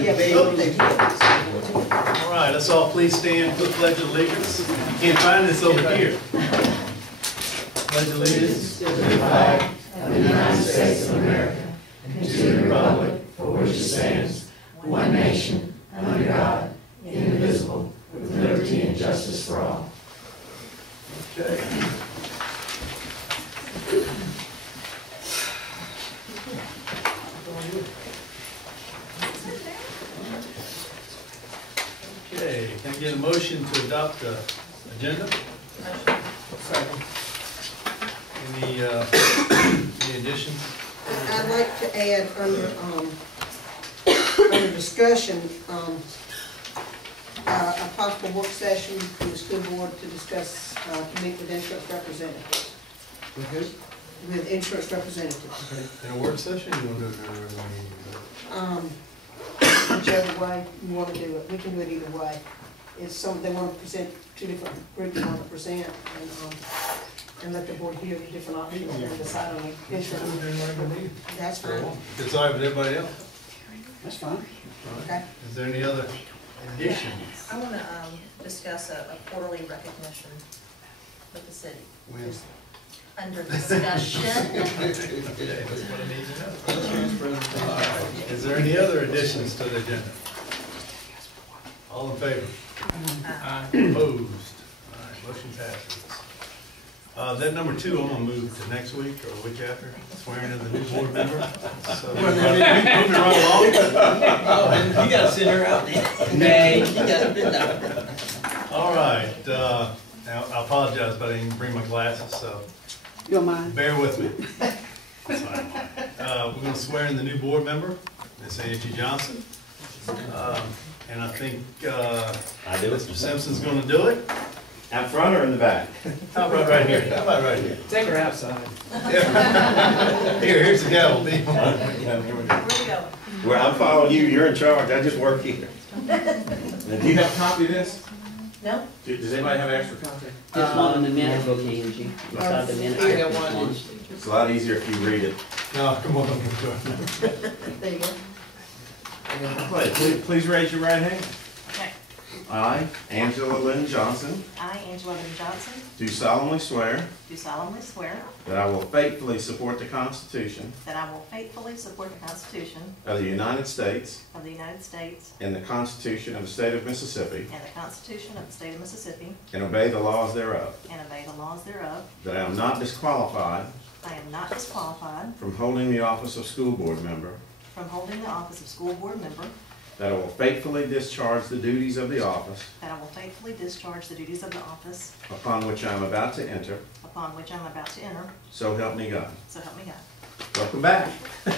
All right, let's all please stand for the Pledge of Allegiance. If you can't find this over here. Pledge of Allegiance to the flag of the United States of America and to the republic for which it stands, one nation, under God, indivisible, with liberty and justice for all. Okay. Okay, can I get a motion to adopt the agenda? Second. Any additions? I'd like to add under discussion, a possible work session for the school board to discuss, to meet with insurance representatives. With insurance representatives. Okay. In a work session, you want to do it in a regular meeting? Whichever way you want to do it, we can do it either way. It's some, they want to present, two different groups want to present, and let the board hear the different options and decide on it. That's fine. If it's all right with everybody else? That's fine. Okay. Is there any other additions? I want to discuss a quarterly recognition with the city. When? Under discussion. Okay, that's what I need to know. Is there any other additions to the agenda? All in favor? Opposed? All right, motion passes. Then number 2, I'm gonna move to next week or the week after, swearing in the new board member. So moving right along. Oh, you gotta sit her out there. Nay, you gotta bend down. All right, now I apologize, but I didn't bring my glasses, so You don't mind? bear with me. That's fine. We're gonna swear in the new board member, Miss Angie Johnson. And I think Mr. Simpson's gonna do it. Out front or in the back? How about right here? How about right here? Take her outside. Here's the gavel. Here we go. Where we going? Well, I'm following you. You're in charge. I just work here. Now, do you have a copy of this? No? Does anybody have an extra copy? There's one in the minute book, Angie. Beside the minute book, there's one. It's a lot easier if you read it. No, come on. There you go. Please raise your right hand. Okay. I, Angela Lynn Johnson, I, Angela Lynn Johnson, do solemnly swear do solemnly swear that I will faithfully support the Constitution that I will faithfully support the Constitution of the United States of the United States and the Constitution of the State of Mississippi, and the Constitution of the State of Mississippi, and obey the laws thereof, and obey the laws thereof. that I am not disqualified I am not disqualified from holding the office of school board member, from holding the office of school board member, that I will faithfully discharge the duties of the office that I will faithfully discharge the duties of the office upon which I am about to enter, upon which I am about to enter, so help me God. so help me God. Welcome back. You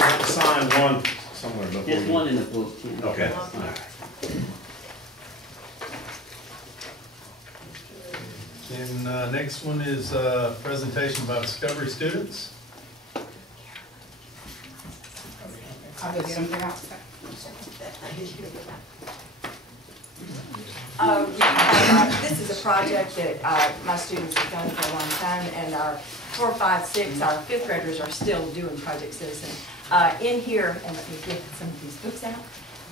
have to sign one somewhere before There's you... one in the book, Tim. Okay. And next one is presentation by Discovery students. I'll go get them out. This is a project that my students have done for a long time, and our 4, 5, 6, our 5th graders are still doing Project Citizen. In here, and let me get some of these books out.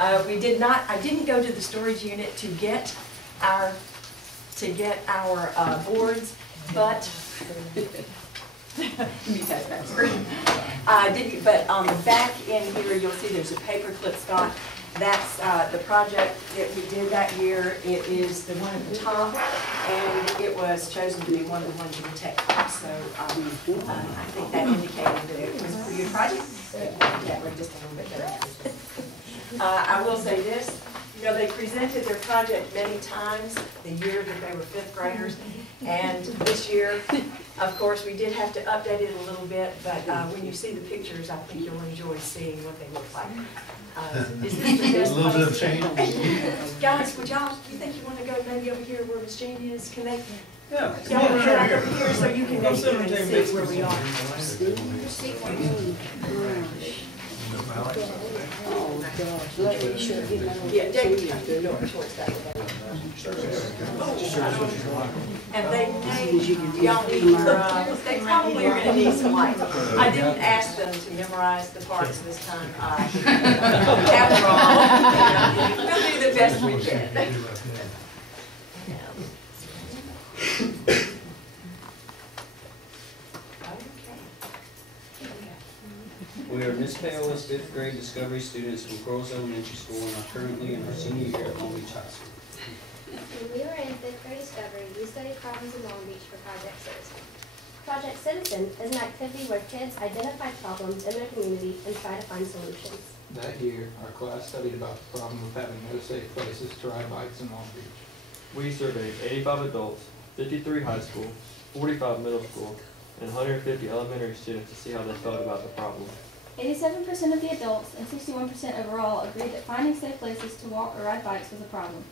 I didn't go to the storage unit to get our boards, but but on the back in here, you'll see there's a paper clip, Scott. That's the project that we did that year. It is the one at the top, and it was chosen to be one of the ones in the text box. So I think that indicated that it was a pretty good project. That way just a little bit better. I will say this. You know, they presented their project many times the year that they were 5th graders, and this year, of course, we did have to update it a little bit, but when you see the pictures, I think you'll enjoy seeing what they look like. Is this the best A little bit of place? change. Guys, would y'all, you think you want to go maybe over here where Miss Jane is? Can they? Yeah. Y'all want to go back over here so you can maybe see where we are? Yeah, and they y'all need, they probably are gonna need some like, I didn't ask them to memorize the parts this time. After all, we'll do the best we can. We are Miss Paola's 5th grade Discovery students from Quarles Elementary School and are currently in our senior year at Long Beach High School. When we were in 5th grade Discovery, we studied problems in Long Beach for Project Citizen. Project Citizen is an activity where kids identify problems in their community and try to find solutions. That year, our class studied about the problem of having no safe places to ride bikes in Long Beach. We surveyed 85 adults, 53 high school, 45 middle school, and 150 elementary students to see how they felt about the problem. 87% of the adults and 61% overall agreed that finding safe places to walk or ride bikes was a problem.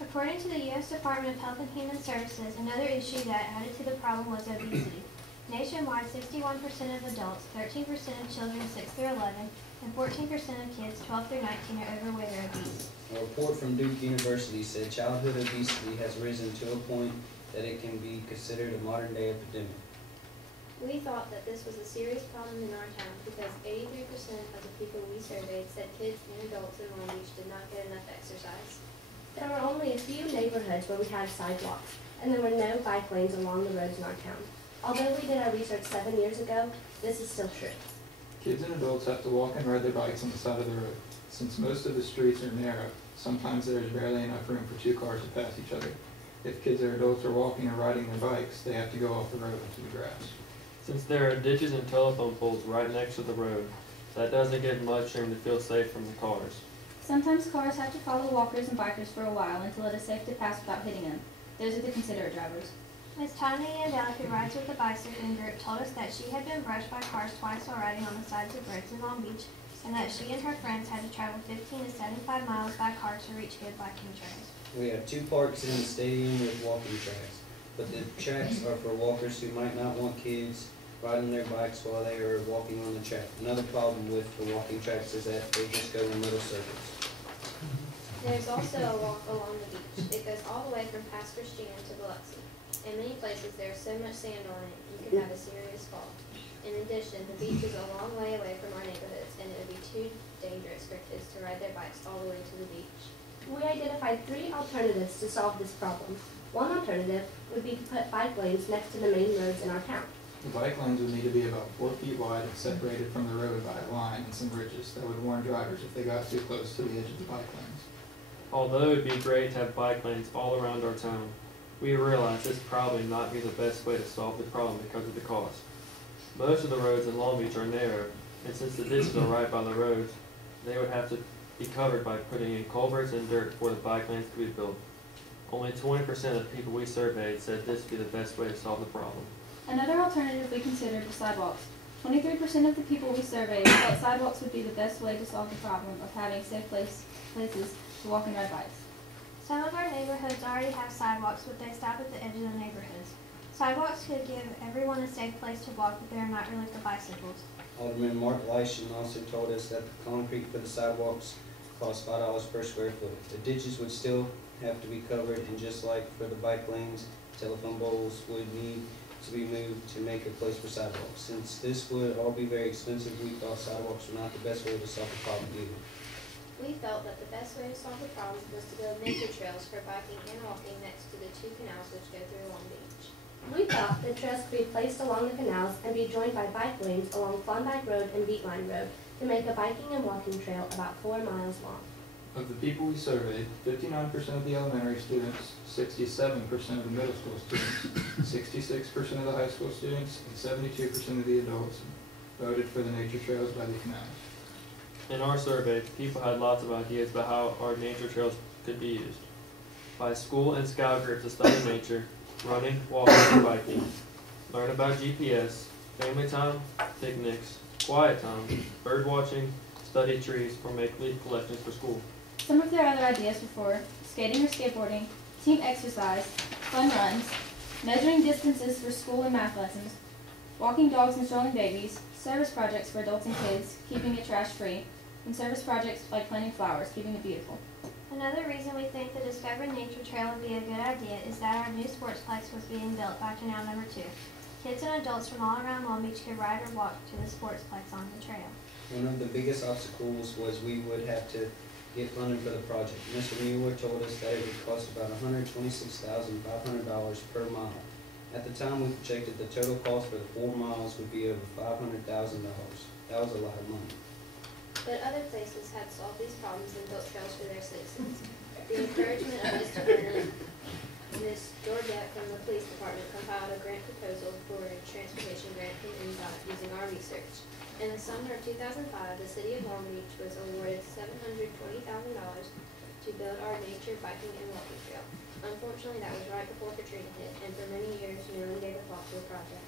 According to the U.S. Department of Health and Human Services, another issue that added to the problem was obesity. Nationwide, 61% of adults, 13% of children 6 through 11, and 14% of kids 12 through 19 are overweight or obese. A report from Duke University said childhood obesity has risen to a point that it can be considered a modern-day epidemic. We thought that this was a serious problem in our town because 83% of the people we surveyed said kids and adults in Long Beach did not get enough exercise. There were only a few neighborhoods where we had sidewalks, and there were no bike lanes along the roads in our town. Although we did our research 7 years ago, this is still true. Kids and adults have to walk and ride their bikes on the side of the road. Since most of the streets are narrow, sometimes there is barely enough room for 2 cars to pass each other. If kids or adults are walking or riding their bikes, they have to go off the road into the grass. Since there are ditches and telephone poles right next to the road, that doesn't give much room to feel safe from the cars. Sometimes cars have to follow walkers and bikers for a while until it is safe to pass without hitting them. Those are the considerate drivers. Miss Tiny Andell, who rides with the bicycling group, told us that she had been brushed by cars twice while riding on the sides of roads in Long Beach, and that she and her friends had to travel 15 to 75 miles by car to reach good biking trails. We have 2 parks in the stadium with walking tracks, but the tracks are for walkers who might not want kids riding their bikes while they are walking on the track. Another problem with the walking tracks is that they just go in little circles. There's also a walk along the beach. It goes all the way from past Christian to Biloxi. In many places there's so much sand on it you could have a serious fall. In addition, the beach is a long way away from our neighborhoods and it would be too dangerous for kids to ride their bikes all the way to the beach. We identified 3 alternatives to solve this problem. One alternative would be to put bike lanes next to the main roads in our town. The bike lanes would need to be about 4 feet wide and separated from the road by a line and some bridges that would warn drivers if they got too close to the edge of the bike lanes. Although it would be great to have bike lanes all around our town, we realize this probably not be the best way to solve the problem because of the cost. Most of the roads in Long Beach are narrow, and since the ditches are right by the roads, they would have to be covered by putting in culverts and dirt before the bike lanes could be built. Only 20% of the people we surveyed said this would be the best way to solve the problem. Another alternative we considered was sidewalks. 23% of the people we surveyed felt sidewalks would be the best way to solve the problem of having safe places to walk and ride bikes. Some of our neighborhoods already have sidewalks, but they stop at the edge of the neighborhoods. Sidewalks could give everyone a safe place to walk, but they are not really for bicycles. Alderman Mark Leishman also told us that the concrete for the sidewalks costs $5 per square foot. The ditches would still have to be covered, and just like for the bike lanes, telephone poles would need to be moved to make a place for sidewalks. Since this would all be very expensive, we thought sidewalks were not the best way to solve the problem either. We felt that the best way to solve the problem was to build nature trails for biking and walking next to the 2 canals which go through Long Beach. We thought the trails could be placed along the canals and be joined by bike lanes along Klondike Road and Beetline Road to make a biking and walking trail about 4 miles long. Of the people we surveyed, 59% of the elementary students, 67% of the middle school students, 66% of the high school students, and 72% of the adults voted for the nature trails by the canals. In our survey, people had lots of ideas about how our nature trails could be used. By school and scout groups to study nature, running, walking, and biking, learn about GPS, family time, picnics, quiet time, bird watching, study trees, or make leaf collections for school. Some of their other ideas were for skating or skateboarding, team exercise, fun runs, measuring distances for school and math lessons, walking dogs and strolling babies, service projects for adults and kids, keeping it trash-free, and service projects like planting flowers, keeping it beautiful. Another reason we think the Discovery Nature Trail would be a good idea is that our new sportsplex was being built by Canal Number 2. Kids and adults from all around Long Beach could ride or walk to the sportsplex on the trail. One of the biggest obstacles was we would have to get funding for the project. Mr. Mueller told us that it would cost about $126,500 per mile. At the time, we projected the total cost for the 4 miles would be over $500,000. That was a lot of money. But other places had solved these problems and built trails for their citizens. The encouragement of Mr. Bennett and Ms. Georgette from the police department compiled a grant proposal for a transportation grant from NDOT using our research. In the summer of 2005, the city of Long Beach was awarded $720,000 to build our nature biking and walking trail. Unfortunately, that was right before Katrina hit, and for many years, no one gave a thought to the project.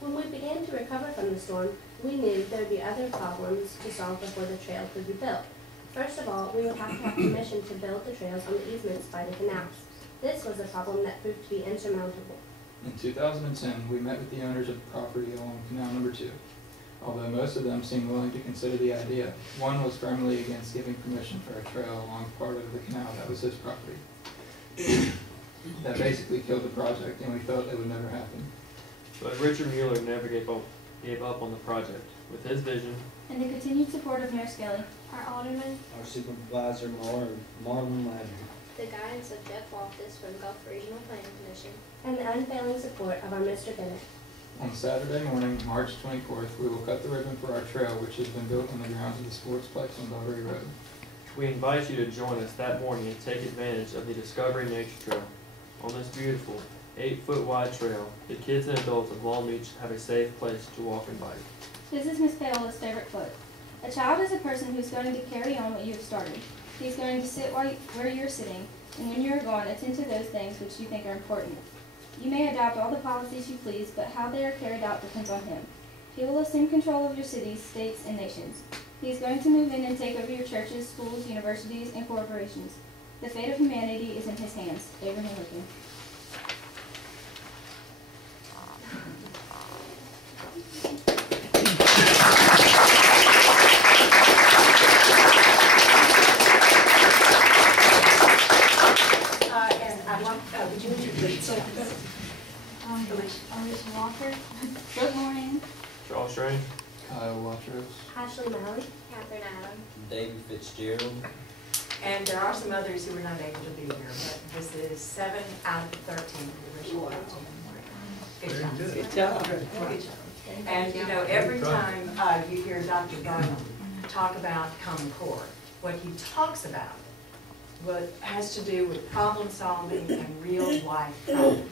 When we began to recover from the storm, we knew there would be other problems to solve before the trail could be built. First of all, we would have to have permission to build the trails on the easements by the canals. This was a problem that proved to be insurmountable. In 2010, we met with the owners of the property along Canal Number 2. Although most of them seemed willing to consider the idea, one was firmly against giving permission for a trail along part of the canal that was his property. That basically killed the project, and we felt it would never happen. But Richard Mueller never gave up on the project. With his vision And the continued support of Mayor Skelly, Our alderman, Our supervisor, Marlon Ladner. the guidance of Jeff Loftus from Gulf Regional Planning Commission, And the unfailing support of our Mr. Bennett. On Saturday morning, March 24th, we will cut the ribbon for our trail, which has been built on the grounds of the sportsplex on Bellery Road. we invite you to join us that morning and take advantage of the Discovery Nature Trail. On this beautiful 8-foot wide trail, the kids and adults of Long Beach have a safe place to walk and bike. this is Miss Paola's favorite quote. A child is a person who's going to carry on what you have started. He's going to sit where you're sitting, and when you are gone, attend to those things which you think are important. You may adopt all the policies you please, but how they are carried out depends on him. He will assume control of your cities, states, and nations. He is going to move in and take over your churches, schools, universities, and corporations. The fate of humanity is in his hands. Abraham Lincoln. And I'd like, would you introduce yourself? Alicia Walker, Good morning. Charles Strange. Kyle Watros. Ashley Malley. Catherine Allen. David Fitzgerald. And there are some others who were not able to be here, but this is 7 out of 13. Good job. Good job. Good job. And, you know, every time you hear Dr. Burnham talk about Common Core, what he talks about has to do with problem solving and real life problems.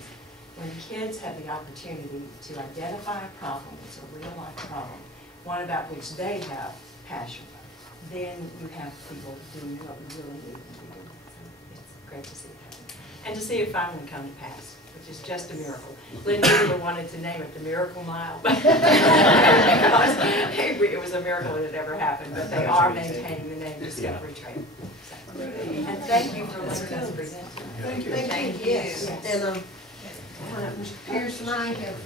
When kids have the opportunity to identify a problem, it's a real life problem, one about which they have passion, then you have people doing what we really need them to do. So it's great to see it happen. And to see it finally come to pass, which is just a miracle. Lynn Mueller wanted to name it the Miracle Mile because it was a miracle that it ever happened, but they are maintaining the name Discovery Trail. So, and thank you for letting us present. Thank you. Thank you. Yes. And Mr. Pierce and I have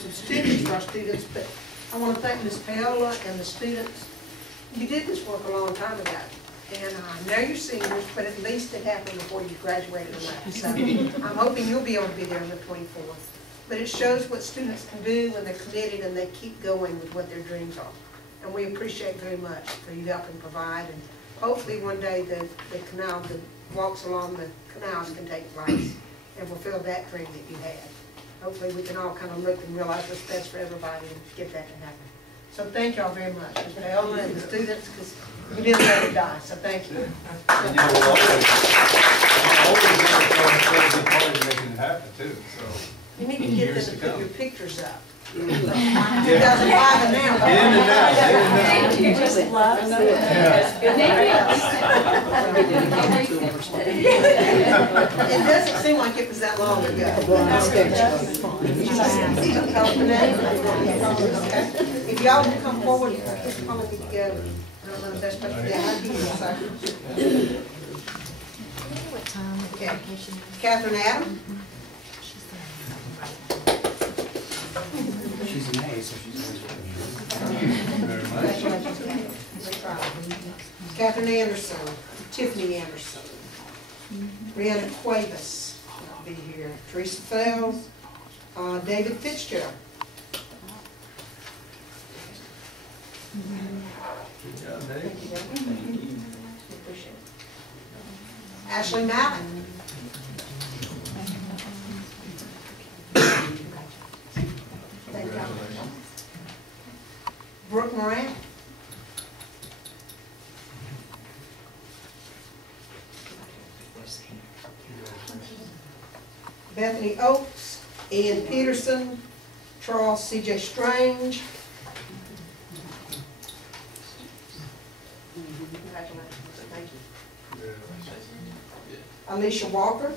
some students for our students, but I want to thank Ms. Paola and the students. You did this work a long time ago, and now you're seniors, but at least it happened before you graduated and left. So I'm hoping you'll be able to be there on the 24th. But it shows what students can do when they're committed and they keep going with what their dreams are. And we appreciate very much for you helping provide, and hopefully one day the canal, the walks along the canals can take place and fulfill that dream that you had. Hopefully we can all kind of look and realize what's best for everybody and get that to happen. So thank y'all very much, Ms. Paola and the students, because we didn't let it die, so thank you. And you will always be part of making it happen too, so. You need to get them to put your pictures up. 2005 and now. Get in and out, get in and out. You just love it. It doesn't seem like it was that long ago. If y'all will come forward, just follow me together. I don't know the best place to do it. What time? Okay. Catherine Adam. She's an A, so she's always Catherine Anderson, Tiffany Anderson, Brianna Cuevas, not be here, Teresa Fells, David Fitzgerald. Good job, Dave. Appreciate it. Ashley Mallon. Thank you. Brooke Moran. Bethany Oaks, Ian Peterson, Charles C.J. Strange. Alicia Walker.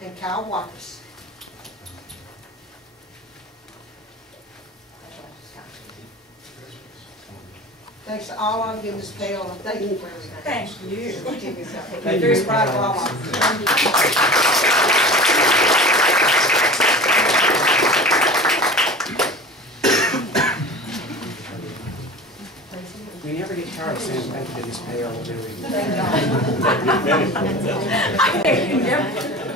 And Kyle Waters. Thanks to all of you, Ms. Paola. Thank you for everything. Thank you. Thank you. Very proud of all We never get tired of saying thank you to Miss Paola, do we? Thank God.